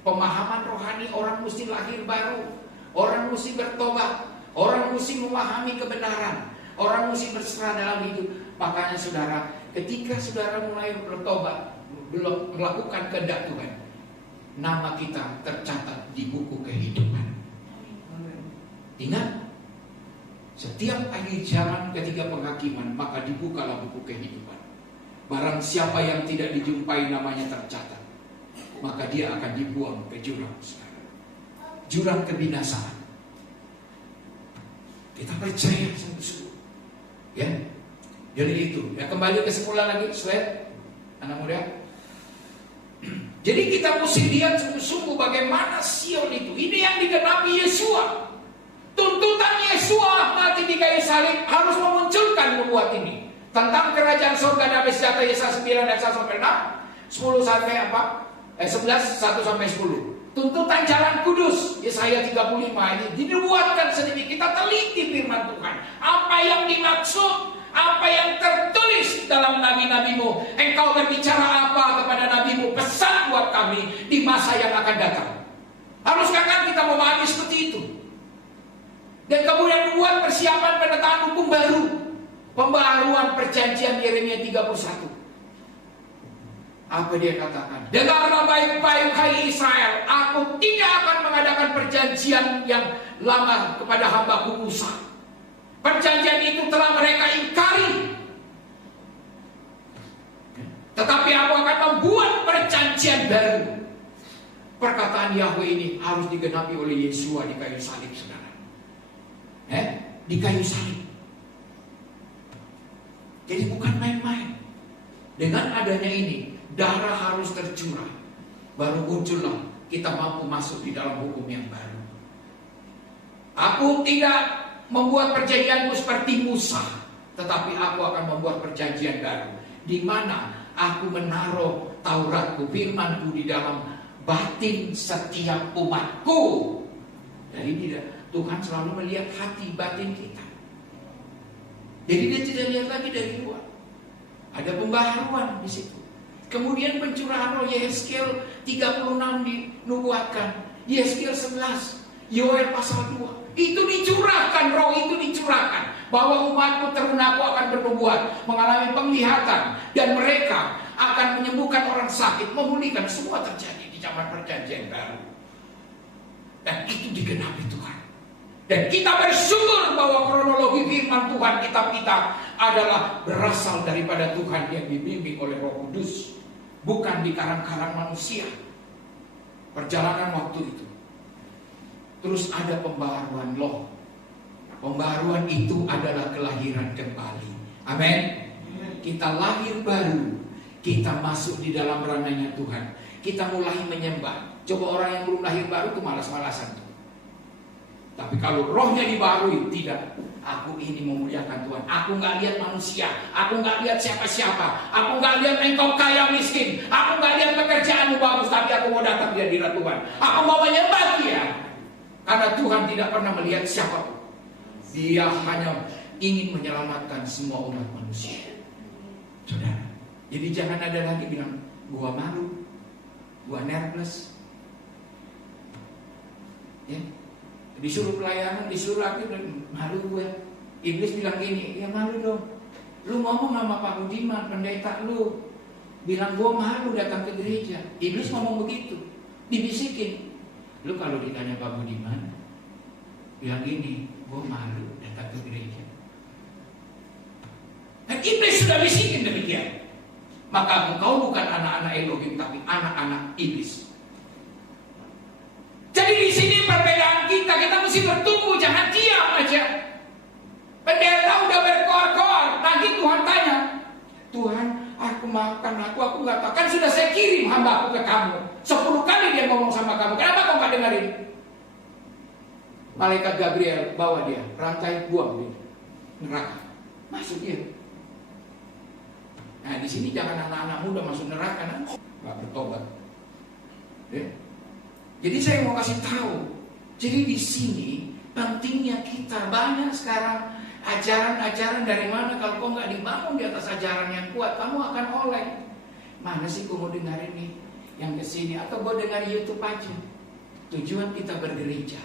Pemahaman rohani, orang mesti lahir baru, orang mesti bertobat, orang mesti memahami kebenaran, orang mesti berserah dalam hidup. Makanya saudara, ketika saudara mulai bertobat, belum melakukan kehendak Tuhan, nama kita tercatat di buku kehidupan. Ingat, setiap akhir zaman ketika penghakiman, maka dibukalah buku kehidupan. Barang siapa yang tidak dijumpai namanya tercatat, maka dia akan dibuang ke jurang, jurang kebinasaan. Kita percaya sungguh-sungguh, ya. Jadi itu. Ya, kembali kesimpulan lagi, slide, anak muda. Jadi kita mesti lihat sungguh-sungguh bagaimana Sion itu. Ini yang digenapi Yesua. Tuntutan Yesua mati di kayu salib harus memunculkan nubuat ini tentang kerajaan surga damai sejahtera. Yesaya 9 ayat 1 sampai 6, 10 sampai apa? 11, 1 sampai 10. Tuntutan jalan kudus, Yesaya 35 ini dibuatkan sedikit. Kita teliti firman Tuhan. Apa yang dimaksud, apa yang tertulis dalam nabi-nabimu. Engkau berbicara apa kepada nabimu? Pesan buat kami di masa yang akan datang. Haruskah kan kita memahami seperti itu? Dan kemudian buat persiapan penetaan hukum baru. Pembaharuan perjanjian Yeremia 31. Apa dia katakan? Dengarlah baik-baik hai Israel, aku tidak akan mengadakan perjanjian yang lama kepada hamba-Ku Musa. Perjanjian itu telah mereka ingkari. Tetapi aku akan membuat perjanjian baru. Perkataan Yahweh ini harus digenapi oleh Yesua di kayu salib, saudara. Di kayu salib. Jadi bukan main-main. Dengan adanya ini, darah harus tercurah. Baru muncullah kita mampu masuk di dalam hukum yang baru. Aku tidak membuat perjanjianku seperti Musa, tetapi aku akan membuat perjanjian baru, di mana aku menaruh Tauratku, firmanku di dalam batin setiap umatku. Jadi tidak, Tuhan selalu melihat hati batin kita. Jadi dia tidak lihat lagi dari luar. Ada pembaharuan di situ. Kemudian pencurahan roh, Yehezkiel 36 dinubuatkan, Yehezkiel 11, Yoel pasal 2. Itu dicurahkan, roh itu dicurahkan, bahwa umatku terunakku akan bernubuat, mengalami penglihatan, dan mereka akan menyembuhkan orang sakit, memulihkan. Semua terjadi di zaman perjanjian baru. Dan itu digenapi Tuhan. Dan kita bersyukur bahwa kronologi firman Tuhan kitab kita adalah berasal daripada Tuhan yang dibimbing oleh Roh Kudus, bukan di karang-karang manusia. Perjalanan waktu itu. Terus ada pembaharuan loh. Pembaharuan itu adalah kelahiran kembali. Amin. Kita lahir baru. Kita masuk di dalam ranahnya Tuhan. Kita mulai menyembah. Coba orang yang belum lahir baru itu malas-malasan tuh. Tapi kalau rohnya dibarui, tidak. Aku ini memuliakan Tuhan. Aku nggak lihat manusia. Aku nggak lihat siapa-siapa. Aku nggak lihat engkau kaya miskin. Aku nggak lihat pekerjaanmu bagus. Tapi aku mau datang di hadirat Tuhan. Aku mau menyembah Dia. Karena Tuhan tidak pernah melihat siapapun. Dia hanya ingin menyelamatkan semua umat manusia. Saudara. Jadi jangan ada lagi bilang, gua malu, gua nervous. Ya. Disuruh pelayanan, disuruh lagi, malu gue. Iblis bilang gini, ya malu dong. Lu ngomong sama Pak Budiman, pendeta lu, bilang gue malu datang ke gereja. Iblis ngomong begitu, dibisikin. Lu kalau ditanya Pak Budiman, bilang gini, gue malu datang ke gereja. Dan iblis sudah bisikin demikian. Maka engkau bukan anak-anak Elohim, tapi anak-anak iblis. Jadi di sini perbedaan kita mesti bertumbuh, jangan diam aja. Pendeta udah berkoar-koar, nanti Tuhan tanya, Tuhan, aku makan, aku nggak tahu. Kan sudah saya kirim hamba aku ke kamu. 10 kali dia ngomong sama kamu, kenapa kau nggak dengerin? Malaikat Gabriel bawa dia, rantai buang di neraka, masuk dia. Nah di sini jangan anak-anak muda masuk neraka, nggak bertobat. Ya. Jadi saya mau kasih tahu. Jadi di sini pentingnya kita, banyak sekarang ajaran-ajaran dari mana, kalau kau nggak dibangun di atas ajaran yang kuat, kamu akan oleng. Mana sih kau mau dengerin nih yang kesini, atau kau dengar YouTube aja. Tujuan kita bergereja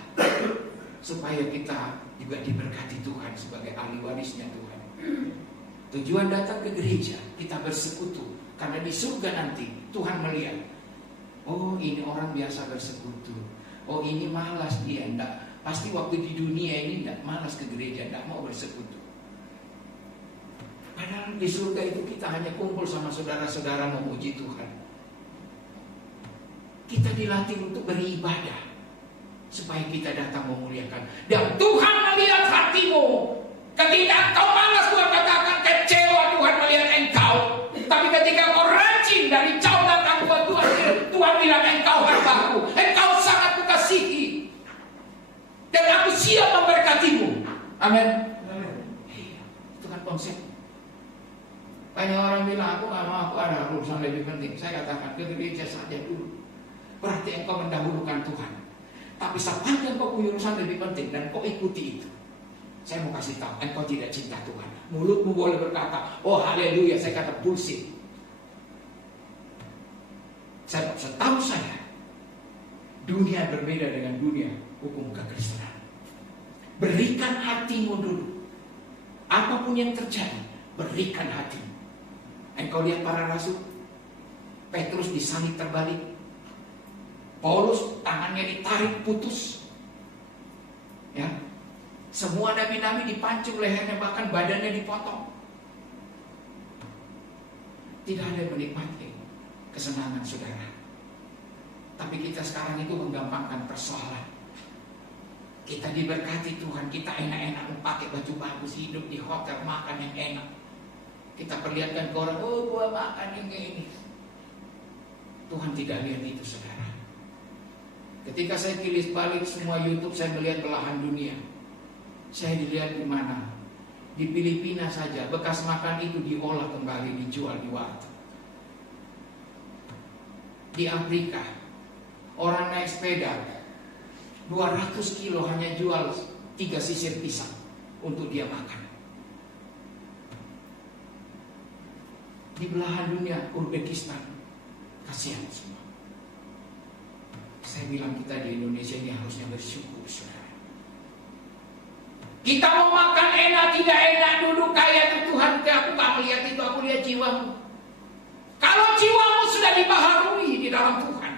supaya kita juga diberkati Tuhan sebagai ahli warisnya Tuhan. Tujuan datang ke gereja, kita bersekutu. Karena di surga nanti Tuhan melihat, oh ini orang biasa bersekutu, oh ini malas dia, enggak. Pasti waktu di dunia ini enggak, malas ke gereja, enggak mau bersekutu. Padahal di surga itu kita hanya kumpul sama saudara-saudara memuji Tuhan. Kita dilatih untuk beribadah supaya kita datang memuliakan. Dan Tuhan melihat hatimu. Ketika engkau malas, Tuhan katakan kecewa Tuhan melihat engkau. Tapi ketika engkau rajin dari jauh datang buat Tuhan, Tuhan bilang engkau hartaku, engkau sangat kukasihi, dan aku siap memberkatimu. Amin. Itu kan konsep. Banyak orang bilang aku nggak mau, aku ada urusan lebih penting. Saya katakan ke gereja saja dulu. Berarti engkau mendahulukan Tuhan. Tapi sepanjang kau punya urusan lebih penting dan kau ikuti itu, saya mau kasih tahu, engkau tidak cinta Tuhan. Mulutmu boleh berkata, oh haleluya, saya kata bullshit. Setahu saya, dunia berbeda dengan dunia hukum kekristenan. Berikan hatimu dulu. Apapun yang terjadi, berikan hatimu. Engkau lihat para rasul, Petrus disalib terbalik, Paulus tangannya ditarik putus, ya. Semua nabi-nabi dipancung lehernya, bahkan badannya dipotong. Tidak ada yang menikmati kesenangan saudara. Tapi kita sekarang itu menggampangkan persoalan. Kita diberkati Tuhan, kita enak-enak pakai baju bagus, hidup di hotel, makan yang enak. Kita perlihatkan ke orang, oh gua makan yang kayak ini. Tuhan tidak lihat itu saudara. Ketika saya kilis balik semua YouTube, saya melihat belahan dunia. Saya dilihat di mana? Di Filipina saja, bekas makan itu diolah kembali, dijual di warteg. Di Afrika, orang naik sepeda 200 kilo hanya jual 3 sisir pisang untuk dia makan. Di belahan dunia, Uzbekistan, kasihan semua. Saya bilang kita di Indonesia ini harusnya bersyukur, saudara. Kita mau makan enak, tidak enak, duduk kaya ke Tuhan, aku tak melihat itu, aku lihat jiwamu. Kalau jiwamu sudah dibaharui di dalam Tuhan,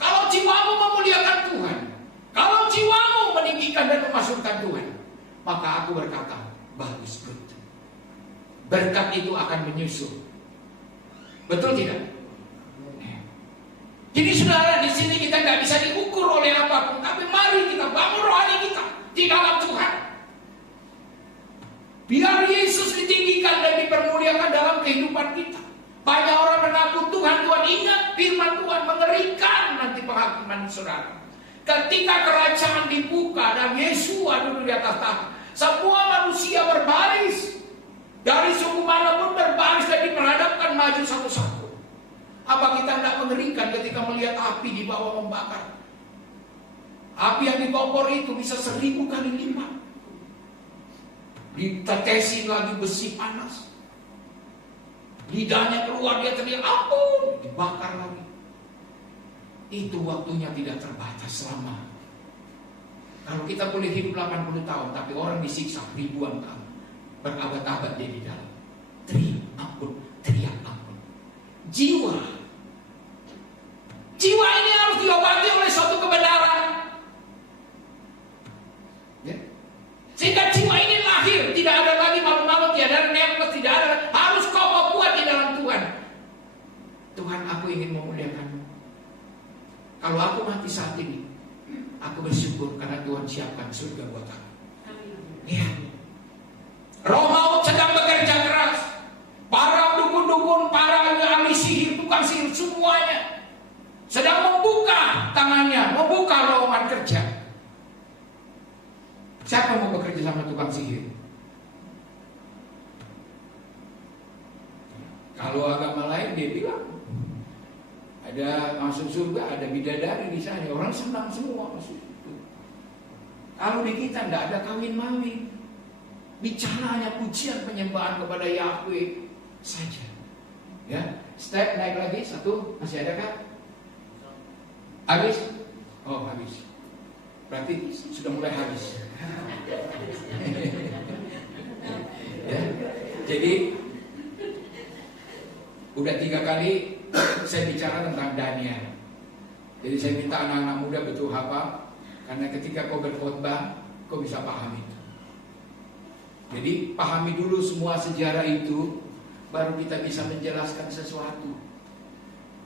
kalau jiwamu memuliakan Tuhan, kalau jiwamu meninggikan dan memasukkan Tuhan, maka aku berkata, bagus, betul. Berkat itu akan menyusul. Betul tidak? Jadi saudara, di sini kita nggak bisa diukur oleh apapun, tapi mari kita bangun rohani kita di dalam Tuhan. Biar Yesus ditinggikan dan dipermuliakan dalam kehidupan kita. Banyak orang menakut Tuhan. Tuhan ingat firman Tuhan mengerikan nanti penghakiman saudara. Ketika kerajaan dibuka dan Yesua duduk di atas tahta, semua manusia berbaris. Dari suku manapun berbaris dan diperhadapkan maju satu-satu. Apa kita tidak mengerikan ketika melihat api di bawah membakar? Api yang di kompor itu bisa 1000 kali lipat. Ditetesin lagi besi panas, lidahnya keluar, dia teriak ampun, dibakar lagi. Itu waktunya tidak terbatas selama. Kalau kita boleh hidup 80 tahun, tapi orang disiksa ribuan tahun, berabad-abad dia di dalam. Teriak ampun. Jiwa ini harus diobati oleh suatu kebenaran. Aku bersyukur karena Tuhan siapkan surga buat aku. Ya. Roh maut sedang bekerja keras. Para dukun-dukun, para ahli sihir, tukang sihir, semuanya sedang membuka tangannya, membuka lowongan kerja. Siapa mau bekerja sama tukang sihir? Kalau agama lain dia bilang ada masuk surga, ada bidadari di sana, orang senang semua masuk itu. Kalau di kita tidak ada kawin-mawin, bicaranya pujian penyembahan kepada Yahweh saja. Ya, step naik lagi satu, masih ada kah? Habis? Oh habis. Berarti sudah mulai habis. Ya, jadi udah 3 kali saya bicara tentang Daniel. Jadi saya minta anak-anak muda betul hafal, karena ketika kau berkhotbah, kau bisa paham itu. Jadi pahami dulu semua sejarah itu, baru kita bisa menjelaskan sesuatu.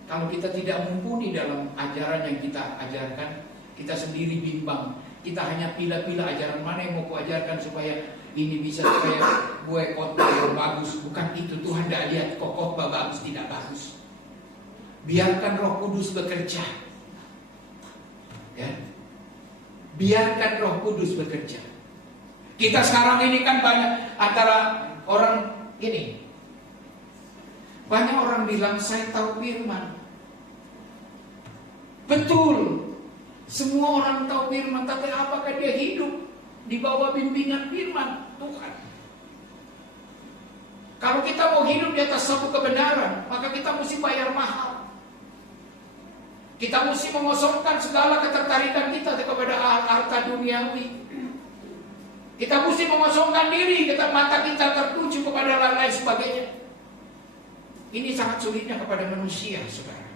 Kalau kita tidak mumpuni dalam ajaran yang kita ajarkan, kita sendiri bimbang. Kita hanya pilih-pilih ajaran mana yang mau ku ajarkan supaya ini bisa, supaya gue khotbah yang bagus. Bukan itu, Tuhan tidak lihat kok khotbah bagus tidak bagus. Biarkan Roh Kudus bekerja. Ya. Biarkan Roh Kudus bekerja. Kita sekarang ini kan banyak antara orang ini. Banyak orang bilang saya tahu firman. Betul. Semua orang tahu firman, tapi apakah dia hidup di bawah bimbingan firman Tuhan? Kalau kita mau hidup di atas satu kebenaran, maka kita mesti bayar mahal. Kita mesti mengosongkan segala ketertarikan kita kepada harta duniawi. Kita mesti mengosongkan diri, mata kita tertuju kepada lain-lain sebagainya. Ini sangat sulitnya kepada manusia, saudara.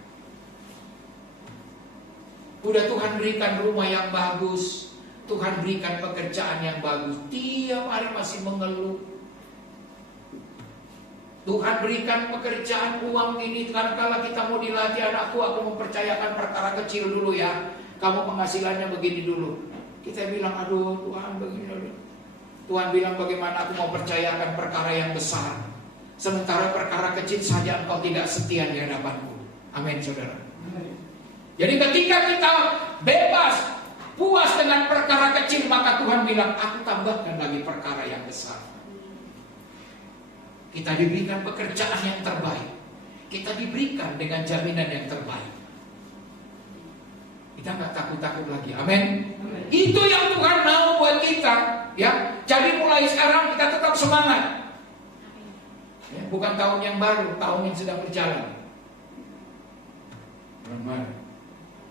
Udah Tuhan berikan rumah yang bagus, Tuhan berikan pekerjaan yang bagus, tiap hari masih mengeluh. Tuhan berikan pekerjaan, uang ini, kadang-kadang kita mau dilatih, anakku aku mempercayakan perkara kecil dulu ya, kamu penghasilannya begini dulu. Kita bilang aduh Tuhan begini dulu. Tuhan bilang bagaimana aku mau percayakan perkara yang besar, sementara perkara kecil saja engkau tidak setia di hadapanku. Amin saudara. Jadi ketika kita bebas, puas dengan perkara kecil, maka Tuhan bilang, aku tambahkan lagi perkara yang besar. Kita diberikan pekerjaan yang terbaik. Kita diberikan dengan jaminan yang terbaik. Kita nggak takut-takut lagi. Amin. Itu yang Tuhan mau buat kita. Ya, jadi mulai sekarang kita tetap semangat. Ya, bukan tahun yang baru, tahun yang sedang berjalan.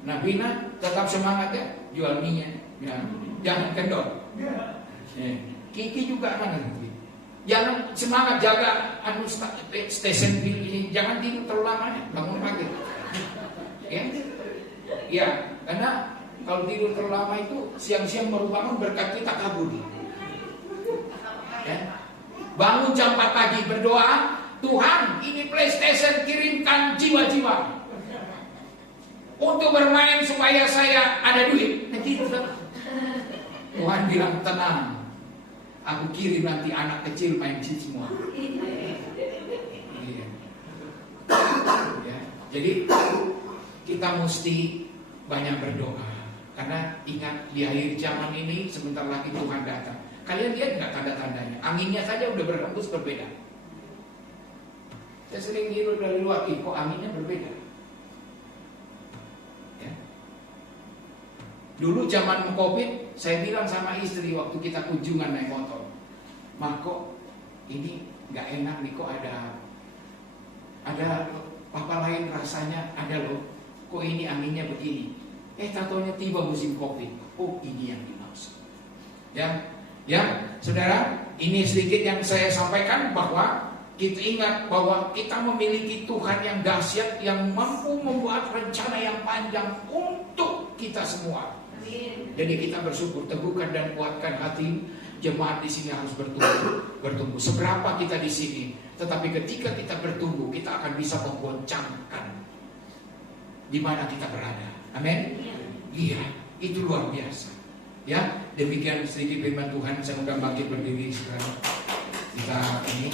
Nah, Bina tetap semangat ya, jual minyak, ya. Jangan kendor. Ya. Kiki juga kan, jangan semangat jaga stesen ini, jangan tidur terlalu lama ya, bangun pagi. Ya, karena kalau tidur terlalu lama itu siang-siang baru bangun berkat kita kabur. Ya. Bangun jam 4 pagi berdoa, Tuhan ini PlayStation kirimkan jiwa-jiwa untuk bermain supaya saya ada duit. Tuhan bilang tenang, aku kirim nanti anak kecil main cheat semua. Ya. Jadi kita mesti banyak berdoa, karena ingat di akhir zaman ini sebentar lagi Tuhan datang. Kalian lihat nggak tanda-tandanya? Anginnya saja udah berhembus berbeda. Saya sering hirup dari luar, kok anginnya berbeda. Dulu zaman Covid, saya bilang sama istri waktu kita kunjungan naik motor, "Mak, kok ini nggak enak nih, kok ada apa lain rasanya, ada loh, kok ini anginnya begini." Tatonya tiba musim Covid. Oh, ini yang dimaksud. Ya, saudara, ini sedikit yang saya sampaikan, bahwa kita ingat bahwa kita memiliki Tuhan yang dahsyat, yang mampu membuat rencana yang panjang untuk kita semua. Jadi kita bersyukur, teguhkan dan kuatkan hati jemaat di sini harus bertumbuh. Seberapa kita di sini, tetapi ketika kita bertumbuh, kita akan bisa menggoncangkan di mana kita berada. Amin. Iya. Itu luar biasa. Ya, demikian sedikit firman Tuhan. Saya undang bangkit berdiri sekarang. Kita ini